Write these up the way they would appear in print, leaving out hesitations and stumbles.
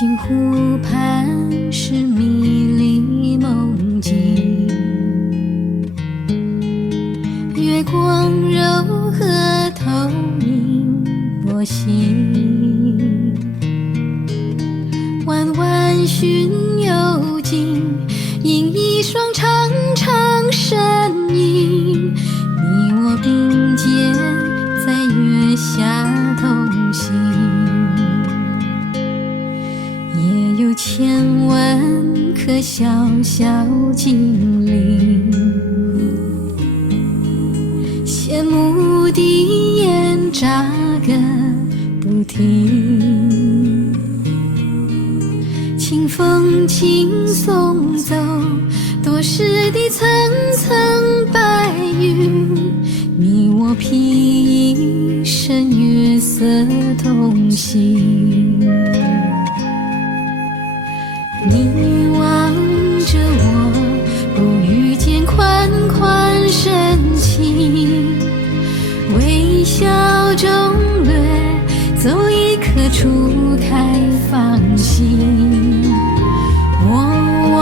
镜湖畔是迷离梦境，月光柔和透明我心，弯弯寻幽径，映一双长长身影，你我并肩在月下同行，也有千万颗小小精灵，羡慕的眼眨个不停，清风轻送走多时的层层白云，你我披一身月色同行，你望着我不遇见款款深情，微笑中掠走一颗初开放心，我望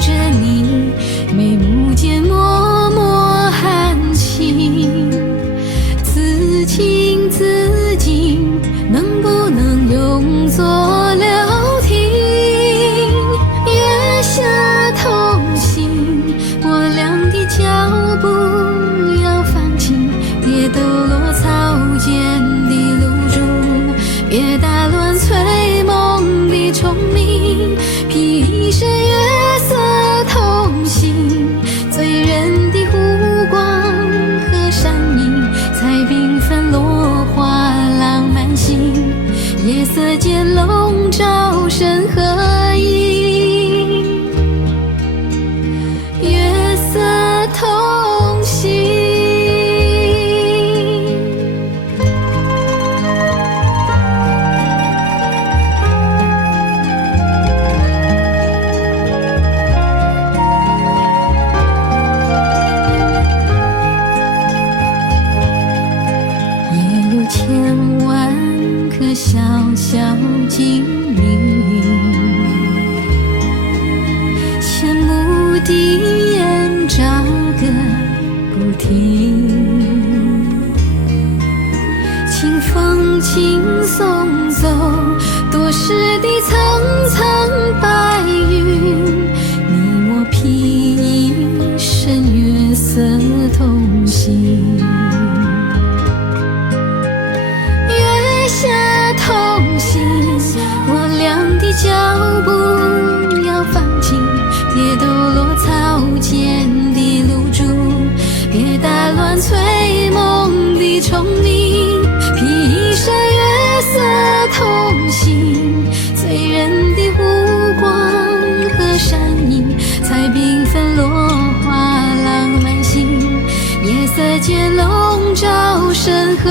着你眉目间脉脉含情，自情自禁，能不能用作留停？月下同行，我俩的脚步要放轻，别抖落草间的露珠，别打乱催梦的虫鸣，披一身月色同行，醉人的湖光和山影才缤纷落花浪漫心，夜色间笼罩神合影，月色同行。也有千万颗小小精灵，羡慕的眼眨个不停，清风轻送走多时的层层白云，你我披一身月色同行，月下同行，我俩的脚步要放轻，别抖落草间的露珠，别打乱催梦的虫鸣，披一身月色同行，醉人的湖光和山影才缤纷落花浪漫心，夜色间笼罩神和